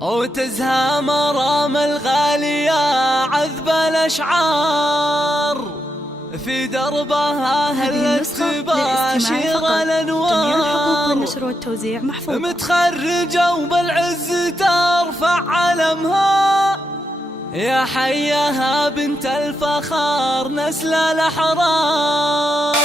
وتزهى مرام الغالية عذب الأشعار في دربها هلت تباشر الأنوار. جميع الحقوق بالنشر والتوزيع محفوظة. متخرجة وبالعز ترفع علمها يا حياها بنت الفخار نسل الأحرار.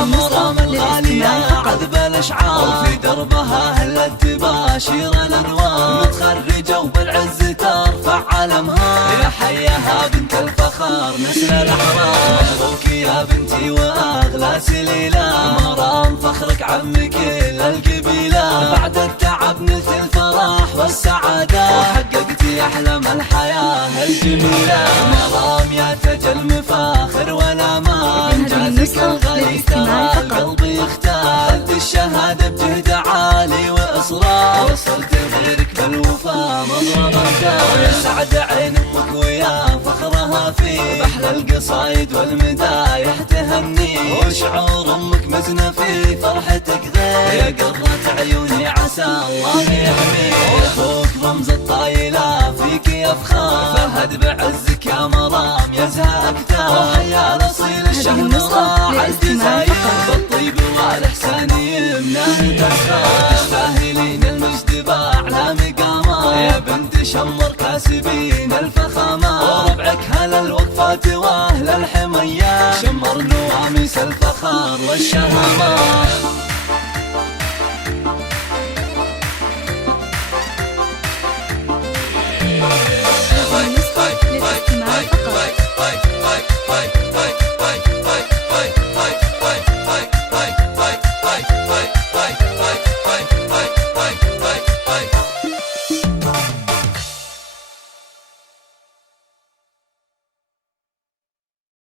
مرام الغالية عذب الأشعار في دربها هلت تباشر الأنوار. متخرجة وبالعز ترفع علمها يا حياها بنت الفخار نسل الأحرار. مبروك يا بنتي وأغلى سليلة مرام فخرك عم كل القبيلة. بعد التعب نلت الفرح والسعادة وحققتي أحلام الحياة الجميلة. مرام يا تاج المفاخر والأمان جازك الغالي ترى القلب يختار. أدي الشهادة بجهد عالي وإصرار وصلت غيرك بالوفا مضرب الدار. يسعد عين أمك ويا فخرها فيه بأحلى القصايد والمدايح تهني. وشعور أمك مزنة في فرحتك غير يا قرة عيوني عسى الله يحميك. أخوك رمز الطايلة فيك يفخر فهد بعزك يا مرام يزهى أكثر. وحيا الأصيل الشهم راح الجزاير بالطيب والإحسان يمناه تسخر. تستاهلين المجد بأعلى مقامات يا بنت شمر كاسبين الفخامات. وربعك هل الوقفات وأهل الحميات شمر نواميس الفخار والشهامات.